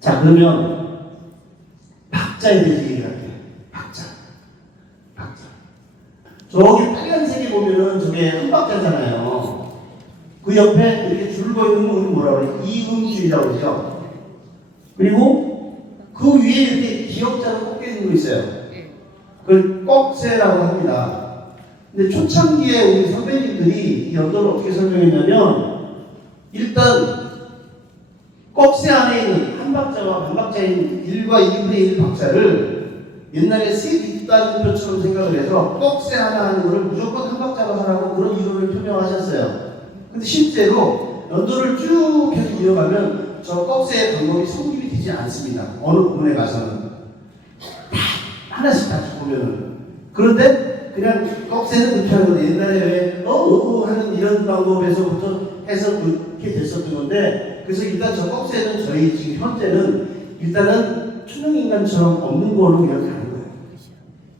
자, 그러면 박자에 대해서 얘기를 할게요. 박자. 저기 빨간색에 보면은 저게 한 박자잖아요. 그 옆에 이렇게 줄 보이는 건 우리 뭐라고 그래요? 이음줄이라고 그러죠. 그리고 그 위에 이렇게 기역자로 꺾여 있는 거 있어요. 그걸 꺽쇠라고 합니다. 근데 초창기에 우리 선배님들이 이 연도를 어떻게 설명했냐면, 일단 꺽쇠 안에 있는 한 박자와 반 박자인 1과 2분의 1 박자를 옛날에 세 뒷단표처럼 생각을 해서 꺽쇠 하나 하는 거를 무조건 한 박자로 하라고 그런 이론을 표명하셨어요. 근데 실제로 연도를 쭉 계속 이어가면 저 꺽쇠의 방법이 성립이 되지 않습니다. 어느 부분에 가서는 하나씩 다 보면은. 그런데 그냥 꺽쇠는 그렇게 하는 건데, 옛날에 왜 하는 이런 방법에서부터 해서 그렇게 됐었던 건데, 그래서 일단 저 꺽쇠는 저희 지금 현재는 일단은 투명인간처럼 없는 걸로 이렇게 하는 거예요.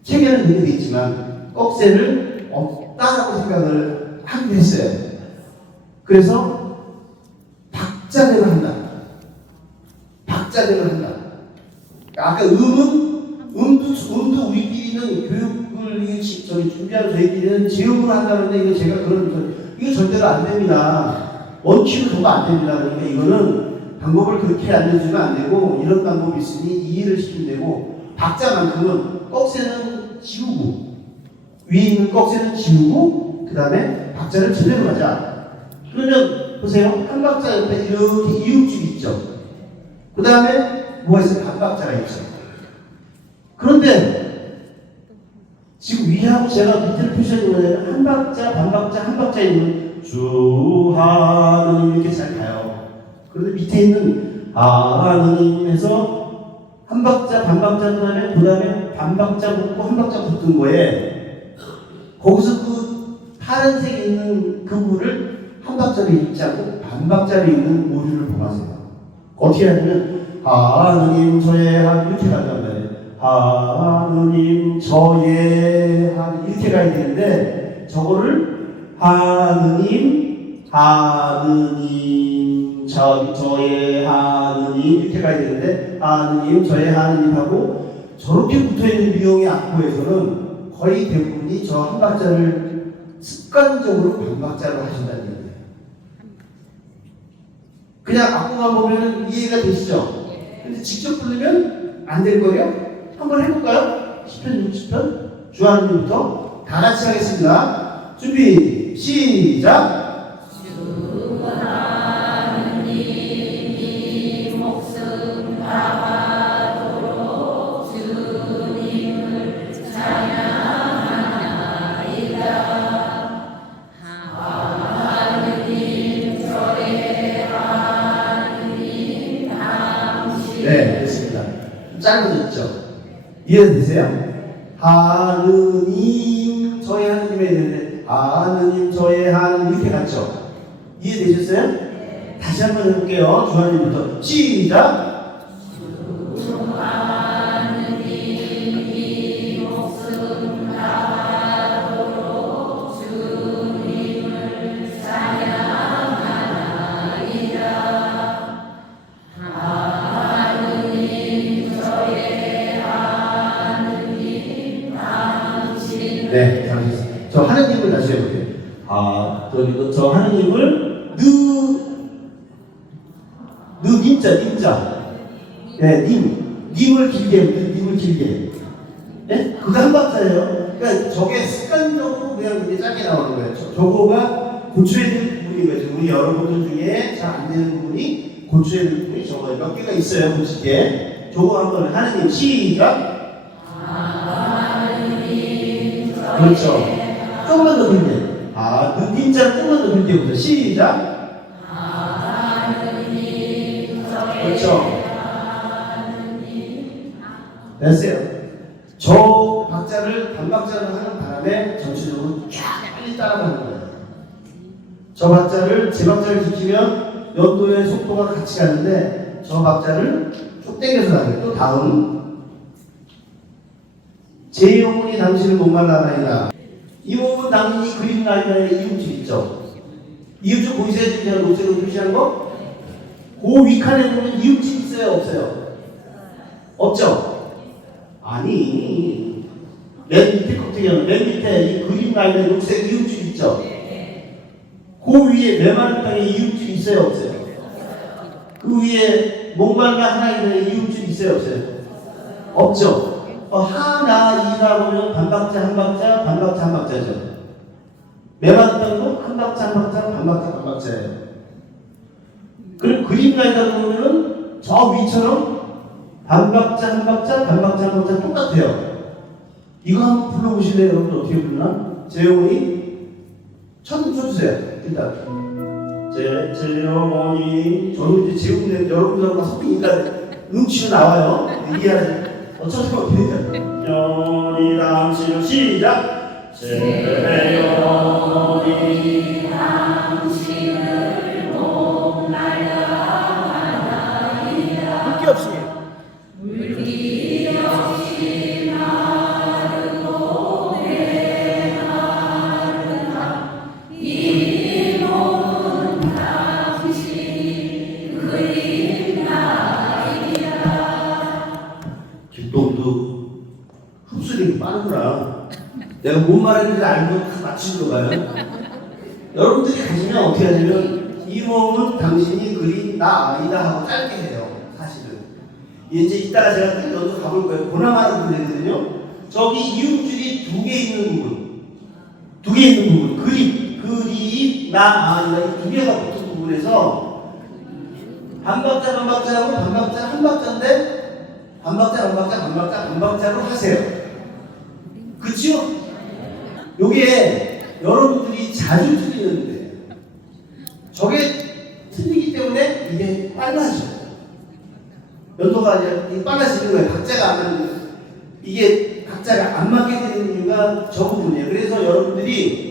체계는 되게 돼 있지만 꺽쇠를 없다라고 생각을 하기로 했어요. 그래서 박자대로 한다. 아까 음도 우리끼리는 교육을 준비하는 저희끼리는 제음으로 한다는데, 이거 제가 이거 절대로 안 됩니다. 원칙을 두면 안 됩니다. 그러니까 이거는 방법을 그렇게 알려주면 안 되고, 이런 방법이 있으니 이해를 시키면 되고, 박자만큼은 꺽쇠는 지우고, 위에 있는 꺽쇠는 지우고, 그 다음에 박자를 제대로 하자. 그러면 보세요. 한 박자 옆에 이렇게 이음줄이 있죠. 그 다음에 뭐가 있어요? 반박자가 있죠. 그런데 지금 위하고 제가 밑에를 표시하는 거냐면, 한 박자, 반박자, 한 박자 있는 주 하느님 이렇게 잘 가요. 그런데 밑에 있는 하느님에서 한 박자, 반박자 그 다음에 반박자 붙고 한 박자 붙은 거에, 거기서 그 파란색 있는 그 부분을 한 박자로 읽지 않고 반박자로 읽는 오류를 범하세요. 어떻게 하냐면 하느님 저의 이렇게 간단 말이에요. 하느님 저의 이렇게 가야 되는데, 저거를 하느님 저의 하느님 이렇게 가야 되는데, 하느님 저의 하느님 하고 저렇게 붙어있는 유형의 악보에서는 거의 대부분이 저 한 박자를 습관적으로 반박자로 하신다는 얘기예요. 그냥 악보만 보면 이해가 되시죠? 근데 직접 부르면 안 될 거예요? 한번 해볼까요? 10편, 60편 주하느님부터 다 같이 하겠습니다. 준비 시작. 주하느님이 목숨 다하도록 주님을 찬양하나이다. 하느님 저의 하느님 당신. 네, 됐습니다. 짧아졌죠? 이해되세요? 하느님 저의 하느님에 있는데, 하느님 저의 하느님 이렇게 갔죠? 이해되셨어요? 네. 다시 한번 해볼게요. 주하느님부터 시작. 주하느님이 목숨 다하도록 주님을 찬양하나이다. 하느님 저의 하느님 당신. 네, 잘하셨어요. 저 하느님을 다시 해볼게요. 저 하느님을 님자. 네, 님을 길게 해. 네? 그거 한 박자예요. 그러니까 저게 습관적으로 그냥 이렇게 짧게 나오는 거예요. 저거가 고쳐야 될 부분인 거죠. 우리 여러분들 중에 잘 안 되는 부분이 고쳐야 될 부분이 저거예요. 몇 개가 있어요, 고칠 게. 저거 한번 하느님 시작. 하느님 그렇죠. 조금만 더 길게. 님자를 조금만 더 길게 해보세요. 시작. 그렇죠. 됐어요. 저 박자를 반박자로 하는 바람에 전체적으로 쫙 빨리 따라가는 거예요. 저 박자를 제 박자를 지키면 연도의 속도가 같이 가는데, 저 박자를 쭉 당겨서 가요. 또 다음. 제 영혼이 당신을 목말라나이다. 이 몸은 당신이 그림 나이다의 이음줄 있죠? 이음줄 보이세요? 제가 녹색으로 표시한 거? 그 윗칸에 보면 이음줄 있어요. 있어요, 없어요? 없죠? 아니, 맨 밑에 껍데기는 맨 밑에 이 그림 나 있는 녹색 이음줄 있죠? 그 위에 메마른 땅에 이음줄 있어요, 없어요? 그 위에 목말라 하나 있는 이음줄 있어요, 없어요? 없죠? 하나, 이라 보면 반박자, 한 박자, 반박자, 한 박자죠. 메마른 땅도 한 박자, 한 박자, 반박자, 반박자예요. 그리고 그림 라인다 보면은 저 위처럼 반박자, 한 박자, 반박자, 한 박자 똑같아요. 이거 한번 불러보실래요? 여러분 어떻게 부르나? 재용이 천 쳐주세요. 일단 재용이 저는 이제 재용이 여러분들하고 성인이니까 음치가 나와요. 이해하지? 어차피 어떻게 해요? 연이 당신은 시작. 재용이 당신을 목말라 하나이다. 물기 없이 물기 없이 마르고 메마르다. 이 몸은 당신이 그린 나이다. 길동도 흡수력이 빠르구나. 내가 뭔 말했는지 알고 다 맞추는 거예요. 여러분들이 가시면 어떻게 하냐면 이 몸은 당신이 그린 나 아니다 하고 짧게 해요. 사실은 이제 이따가 제가 여기도 가볼 거예요. 보나마나 그리거든요. 저기 이음줄이 두 개 있는 부분, 그림 나 아니다 이 두 개가 붙은 부분에서 반박자 반박자하고 반박자 한 박자인데 반박자로 하세요. 그치요? 요게 여러분들이 자주 틀리는데 저게 틀리기 때문에 이게 빨라져요. 연도가 아니라 이게 빨라지는 거예요. 박자가 안 맞는 이게 박자가 안 맞게 되는 이유가 저 부분이에요. 그래서 여러분들이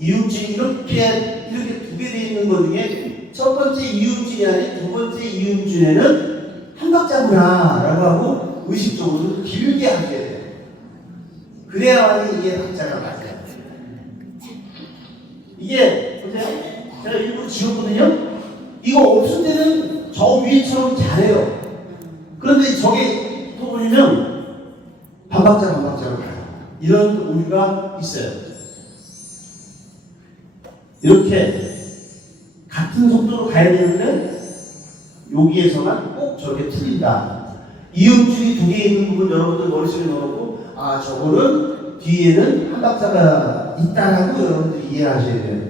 이음줄이 이렇게 두 개 돼 있는 것 중에 첫 번째 이음줄이 아닌 두 번째 이음줄에는 한 박자구나 라고 하고 의식적으로 길게 하게 돼요. 그래야만이 이게 박자가 맞아요. 이게 보세요. 제가 일부러 지웠거든요. 이거 없을 때는 저 위에처럼 잘해요. 그런데 저게 또 보면 반박자로 가요. 이런 오류가 있어요. 이렇게 같은 속도로 가야 되는데 여기에서만 꼭 저렇게 틀린다. 이음줄이 두 개 있는 부분 여러분들 머릿속에 넣어놓고 저거는 뒤에는 한 박자가 있다라고 여러분들이 이해하셔야 돼요.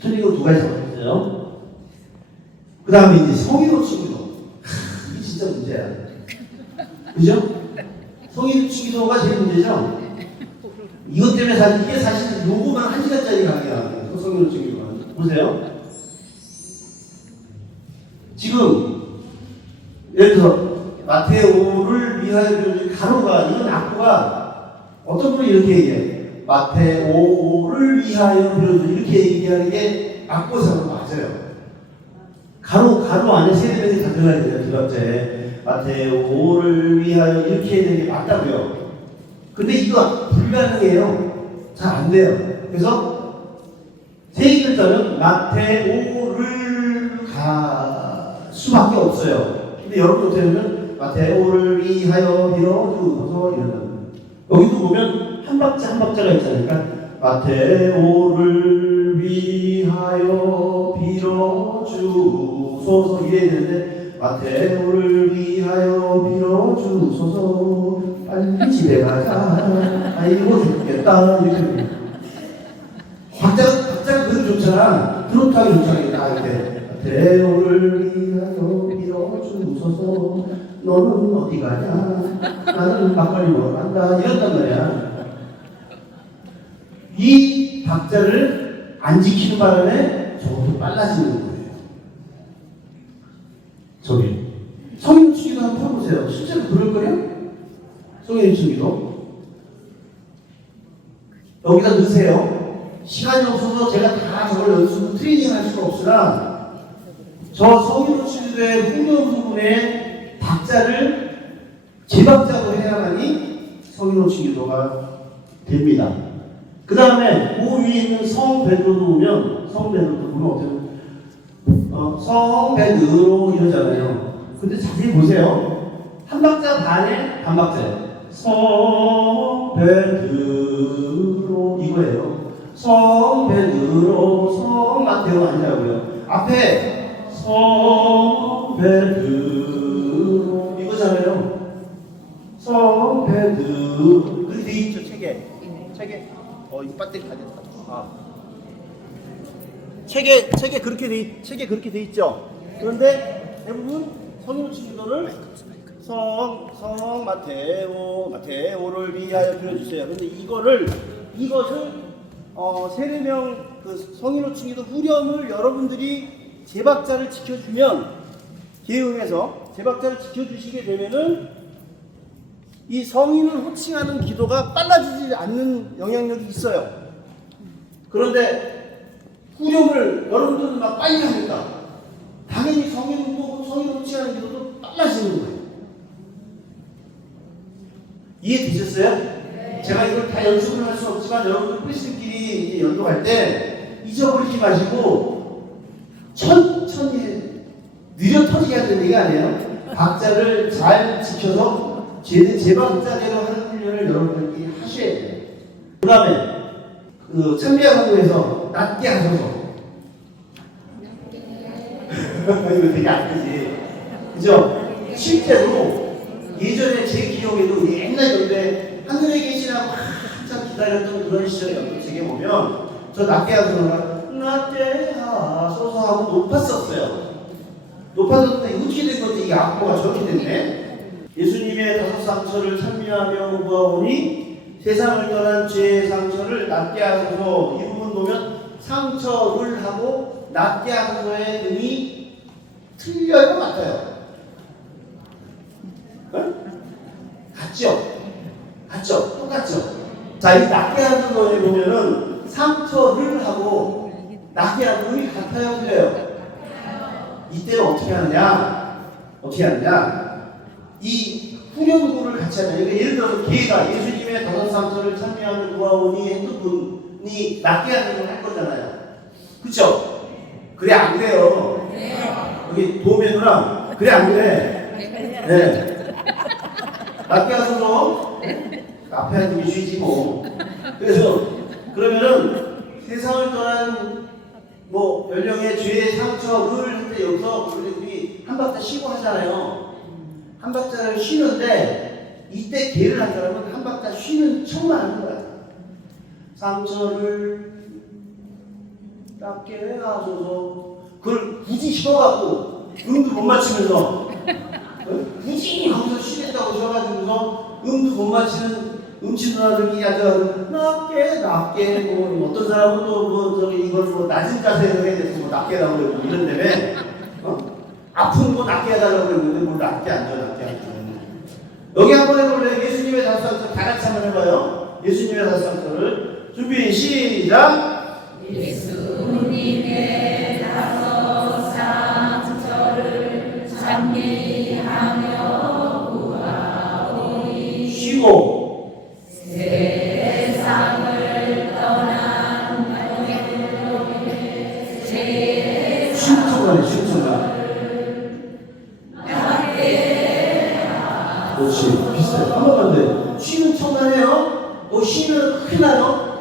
틀리고 두 가지 잡았어요. 그 다음에 이제 성의로 치기도. 이게 진짜 문제야. 그죠? 성의로 치기도가 제일 문제죠? 이것 때문에 이게 사실 요거만 1시간짜리 강의야. 성의로 치기도가. 보세요. 지금 예를 들어 마테오를 위하여 가로가 이건 악보가 어떤 분이 이렇게 얘기해요. 마테오를 위하여 이렇게 얘기하는 게 악보상으로 맞아요. 가로 안에 세대명이 다 들어가야 돼요. 기박자에 마테오를 위하여 이렇게 해야 되는 게 맞다고요. 근데 이거 불가능해요. 잘 안 돼요. 그래서 세 글자는 마테오를 가 수밖에 없어요. 근데 여러분 어떻게 하면 마테오를 위하여 빌어주소서 이러는 여기도 보면 한 박자가 있잖아요. 그러니까 마테오를 위하여 빌어주소서 이래야 되는데 마테오를 위하여 빌어주소서 빨리 집에 가자 아이고 죽겠다 이렇게 박자가 그래도 좋잖아. 트로트하기 좋잖아. 이렇게 마테오를 위하여 빌어주소서 너는 어디 가냐 나는 막걸리 먹으러 간다 이런단 말이야. 이 박자를 안 지키는 바람에 저것도 빨라지는 거예요. 저기 성인치기도 한번 펴보세요. 실제로 그럴걸요? 성인치기도 여기다 넣으세요. 시간이 없어서 제가 다 저걸 연습 트레이닝 할 수가 없으나 저 성인치기도의 후면 부분에 박자를 제박자로 해야만이 성인치기도가 됩니다. 그 다음에 그 위에 있는 성베드로도 보면 성베드로도 보면 어때요? 성베드로 이러잖아요. 근데 자세히 보세요. 한 박자 반에 반박자예요. 성배드로 이거예요. 성배드로 성마테오 아니라고요. 앞에 성배드로 이거잖아요. 성배드 그렇게 돼 있죠 책에. 책에 이거 배터리 다 됐다. 책에 그렇게 돼 있죠. 그런데 대부분 성인호칭 기도를 성 마테오를 위하여 빌어주세요. 근데 이것을 세례명 그 성인호칭 기도 후렴을 여러분들이 제박자를 지켜주면 계흥에서 제박자를 지켜주시게 되면은 이 성인을 호칭하는 기도가 빨라지지 않는 영향력이 있어요. 그런데 후렴을 여러분들은 막 빨리 하니까 당연히 성인 호칭하는 기도도 빨라지는 거예요. 이해되셨어요? 네. 제가 이걸 다 연습을 할 수 없지만 여러분들 프리스끼리 이제 연도할 때 잊어버리지 마시고 천천히 느려 터지게 하는 얘기가 아니에요. 박자를 잘 지켜서 제 박자대로 하는 훈련을 여러분들끼리 하셔야 돼요. 그 다음에 찬미하강도에서 낮게 하셔서 이거 되게 안 크지? 그죠? 실제로 예전에 제 기억에도 옛날 연도에 하늘에 계시나 한참 기다렸던 그런 시절의 연도책에 보면 저 낮게 하소서 낮게 하소서 하고 높았었어요. 높았는데 어떻게 된 건지 이 악보가 저렇게 됐네. 예수님의 다섯 상처를 찬미하며 구하오니 세상을 떠난 죄의 상처를 낫게 하소서. 이 부분 보면 상처를 하고 낫게 하소서의 의미 틀려요, 같아요? 네? 같죠? 똑같죠? 자, 이 낫게 하소서에 보면은 상처를 하고 낫게 하는 의미 같아요, 틀려요? 이때는 어떻게 하느냐? 이 후렴구를 같이 하면, 그러니까 예를 들어서 걔가 예수님의 다섯 상처를 찬미하는 구하오니 했던 분이 낫게 하는 걸 할 거잖아요. 그쵸? 그래, 안 그래요? 여기 도우메누랑, 그래, 안 그래? 네. 낫게 하소서 앞에 하는 게 쉬지 뭐. 그래서, 그러면은 세상을 떠난 연령의 죄의 상처를 할때 여기서 우리 한 박자 쉬고 하잖아요. 한 박자를 쉬는데 이때 개를 한 사람은 한 박자 쉬는 척만 하는 거야. 상처를 낫게 하소서. 그걸 굳이 쉬어갖고 음도 못 맞추면서 굳이 하면서 쉬겠다고 쉬어가지고서 음도 못 맞추는 음치 누나들끼리 앉아가지고 낮게 어떤 사람은 또 이걸 낮은 자세로 해야 돼서 낮게라고 그러고 이런다며 아픈 거 낫게 해달라고 그랬는데 뭘 낫게 앉아. 여기 한번 해볼래요? 예수님의 다섯 상처 다 같이 한번 해봐요. 예수님의 다섯 상처를 준비 시작. 예수님의 다섯 상처를 찬미하며 구하오니 쉬고 세상을 떠난 죄의 쉼터가 그렇지, 비슷해. 한 번만 더. 쉬는 척만 해요. 쉬면 큰일 나요.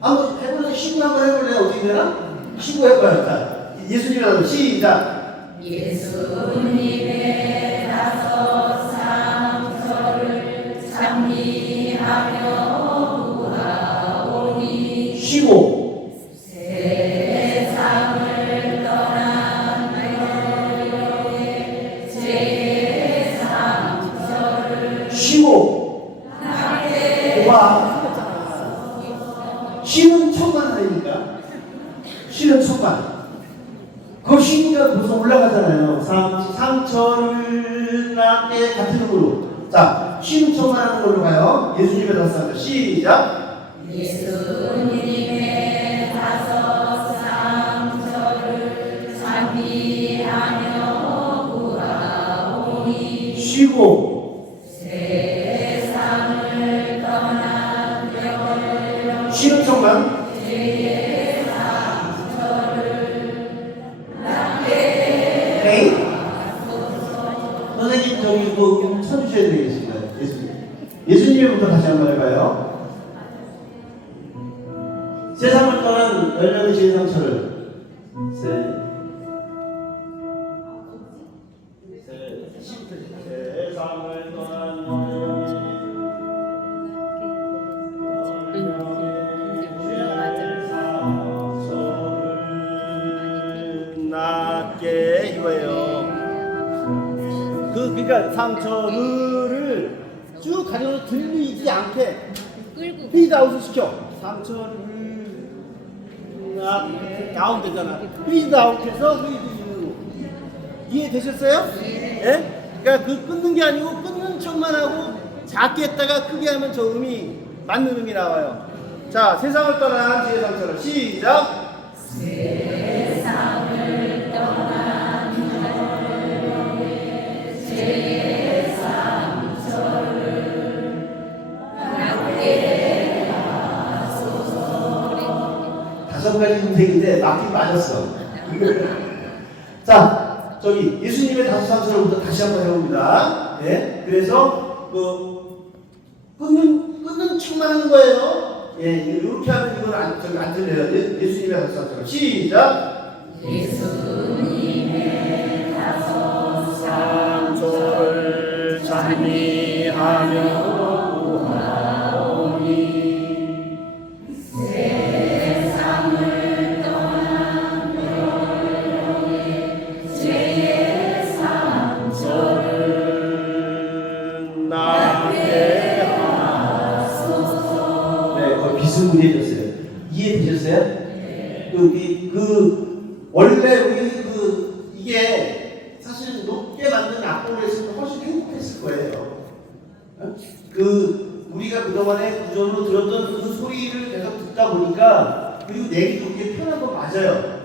한번 해볼래? 쉬고 한번 해볼래요? 어떻게 되나? 쉬고 해봐요. 자, 예수님이라고 시작. 예수님의 다섯 상처를 찬미하며 구하오니 쉬고 세상을 떠난 너희의 죄의 상처를 쉬고 봐. 쉬는 척만 하니까 쉬는 척만. 그 쉬니까 벌써 올라가잖아요. 상처를 낫게 같은 으로. 자, 쉬는 척만 하는 걸로 가요. 예수님의 다섯 상처 시작. 예수님의 다섯 상처를 찬미하며 구하오니 쉬고 세상을 떠난 영을 쉬는 척만. 죄의 상처를 낫게 에이. 이거 쳐주셔야 되겠습니다. 예수님. 예수님부터 다시 한번 해봐요. 세상을 떠난 열명의 지혜상처를 세상을 떠난 낮게 이거예요. 그러니까 상처를 쭉 가져서 들리지 않게 페이드아웃을 시켜. 상처를 다운되잖아. 페이드아웃해서 페이드인으로. 이해되셨어요? 네? 그러니까 그 끊는 게 아니고 끊는 척만 하고 작게 했다가 크게 하면 저 음이 맞는 음이 나와요. 자, 세상을 떠난 지혜 상처를 시작. 세상을 떠난 너의 죄의 상처를 낮게 하소서. 5가지 선택인데 맞긴 맞았어. 자, 저기 예수님의 5 상처를부터 다시 한번 해봅니다. 예, 그래서 끊는 척만 하는 거예요. 예, 이렇게 하면 이건 안 들려요. 예수님의 5 상처를 시작. 예수님의 5 상처를 찬미하며 세상을 떠난 너의 죄의 상처를 낮게 하소서. 네, 거의 비스무리해졌어요. 이해되셨어요? 네. 원래 우리 이게 사실 높게 만든 악보를 했으면 훨씬 행복했을 거예요. 우리가 그동안에 구전으로 들었던 그 소리를 계속 듣다 보니까 그리고 내기도 그게 편한 건 맞아요.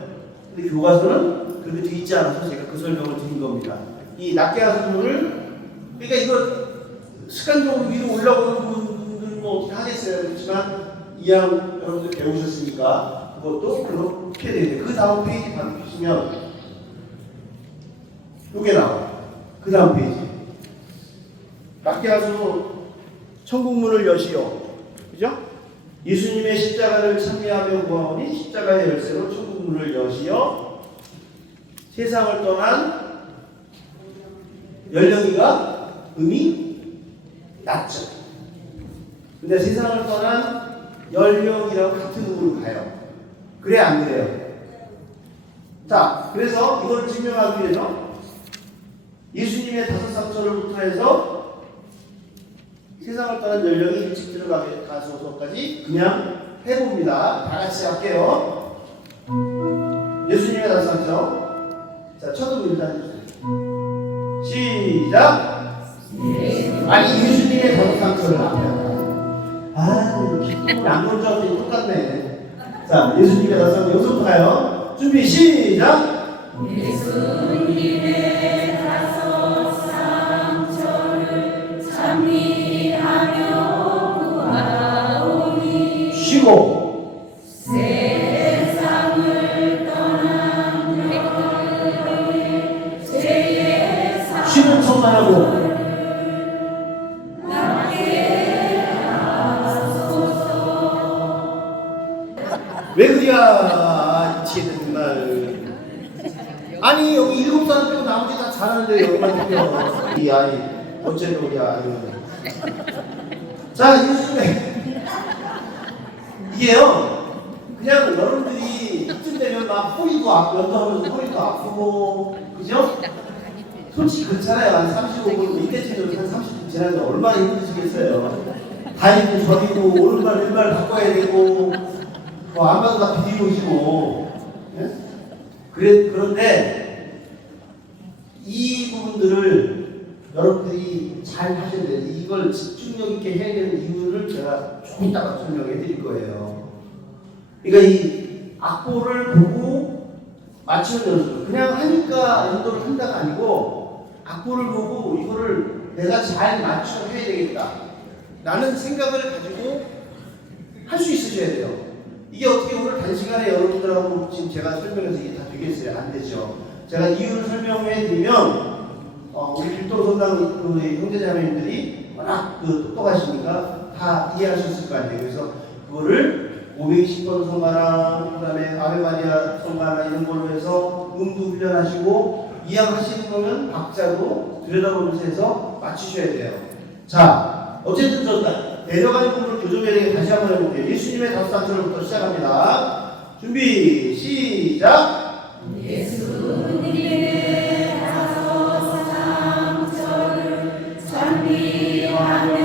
근데 교과서는 그렇게 돼 있지 않아서 제가 그 설명을 드린 겁니다. 이 낮게 하소서를 그러니까 이거 습관적으로 위로 올라오는 분들은 뭐 어떻게 하겠어요. 그렇지만 이왕 여러분들 배우셨으니까 그것도 그렇게 돼야 돼요. 그 다음 페이지 받으시면 요게 나와요. 그 다음 페이지. 낮게 하소서 천국문을 여시오. 그죠? 예수님의 십자가를 찬미하며 구하오니 십자가의 열쇠로 천국문을 여시오. 세상을 떠난 연령이가 음이 낮죠. 근데 세상을 떠난 연령이라고 같은 음으로 가요. 그래 안 그래요? 자, 그래서 이걸 증명하기 위해서 예수님의 5 상처를부터 해서 세상을 떠난 연령이 일찍 들어가소서까지 그냥 해봅니다. 다 같이 할게요. 예수님의 5 상처. 자, 첫 음 일단 해주세요. 시작. 아니, 예수님의 5 상처를 앞에 하다. 기쁨을 안 본 줄 알았더니 똑같네. 자, 예수님의 5 상처 여기서부터 가요. 준비 시작. 예수님의 5 상처를 찬미하며 구하오니 쉬고 세상을 떠난 너의 죄의 쉬는 척만 하고 낮게 하소서. 왜 그래야 미치겠네 정말. 아니 여기 7사람 빼고 나머지 다 잘하는데 여기만 뛰어. 이 아이 어째로 우리 아이. 자, 예수님의 이게요 그냥 여러분들이 이쯤 되면 막 허리도 아프고 연도하면서 허리도 아프고 그죠? 솔직히 그렇잖아요. 한 35분 이때쯤이면 한 30분 지나는데 얼마나 힘드시겠어요. 다리도 저리고 오른발 왼발 바꿔야 되고 뭐 안마도 다 비비고시고. 예? 그런데 이 부분들을 여러분들이 잘 하셔야 돼요. 이걸 집중력 있게 해야 되는 이유를 제가 조금 이따가 설명해 드릴 거예요. 그러니까 이 악보를 보고 맞추는 연습. 그냥 하니까 연도를 한다가 아니고 악보를 보고 이거를 내가 잘 맞춰 해야 되겠다 라는 생각을 가지고 할 수 있으셔야 돼요. 이게 어떻게 오늘 단시간에 여러분들하고 지금 제가 설명해서 이게 다 되겠어요? 안 되죠. 제가 이유를 설명해 드리면 우리 필도 성당 그 형제자매님들이 워낙 똑똑하시니까 다 이해하셨을 거 아니에요. 그래서 그거를 520번 성가랑 그다음에 아베 마리아 성가나 이런 걸로 해서 음도 훈련하시고 이해하시는 거면 박자도 들여다보면서 해서 맞추셔야 돼요. 자, 어쨌든 내려가는 부분을 교정해야 다시 한번 해볼게요. 예수님의 다섯 단처럼부터 시작합니다. 준비, 시작! 예수님의 다섯 상처를 찬미하며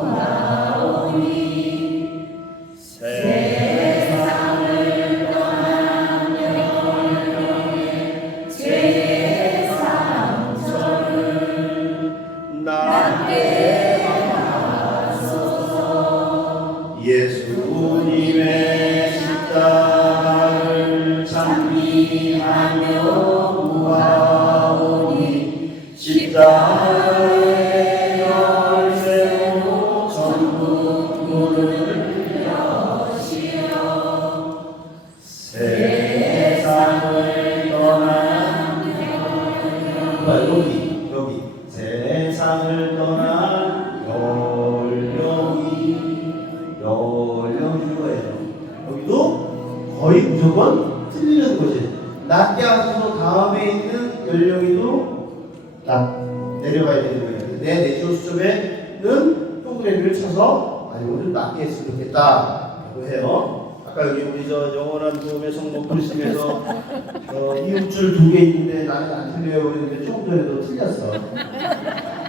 구하오니 세상을 떠난 영혼의 죄의 상처를 낫게 하소서. 예수님의 십자가를 찬미하며 구하오니 십자가의 열쇠로 전국 문을 여시어 세상을 떠난 여기 세상을 떠난 연령인 거예요. 여기도 거의 무조건 틀리는 거지. 낮게 하셔서 다음에 있는 연령이도 내려가야 되는 거예요. 내 내주 수점에는 동그라미를 쳐서 오늘 낮게 했으면 좋겠다 라고 해요. 아까 여기 우리 영원한 도움의 성목 그리스도에서 이웃줄 2개 있는데 나는 안 틀려요 그랬는데 조금 전에도 틀렸어.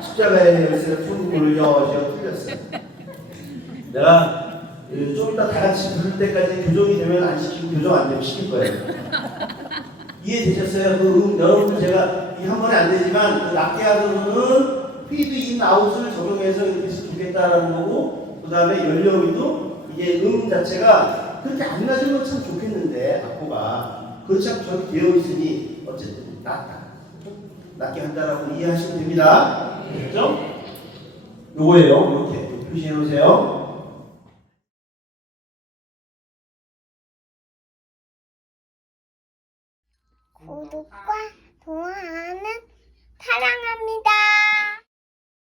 십자가의 열쇠를 천국을 여시어 틀렸어. 내가 좀 이따 다 같이 부를 때까지 교정이 되면 안 시키고 교정 안 되면 시킬 거예요. 이해되셨어요? 여러분들 제가 이 한 번에 안 되지만 낮게 하서는 피드 인 아웃을 적용해서 이렇게 주겠다라는 거고, 그 다음에 연령이도 이게 자체가 그렇게 안 낮으면 참 좋겠는데 악보가 그렇지 않고 저렇게 되어 있으니 어쨌든 낮게 한다라고 이해하시면 됩니다. 됐죠? 요거예요. 이렇게 표시해 놓으세요. 구독과 좋아요는 사랑합니다.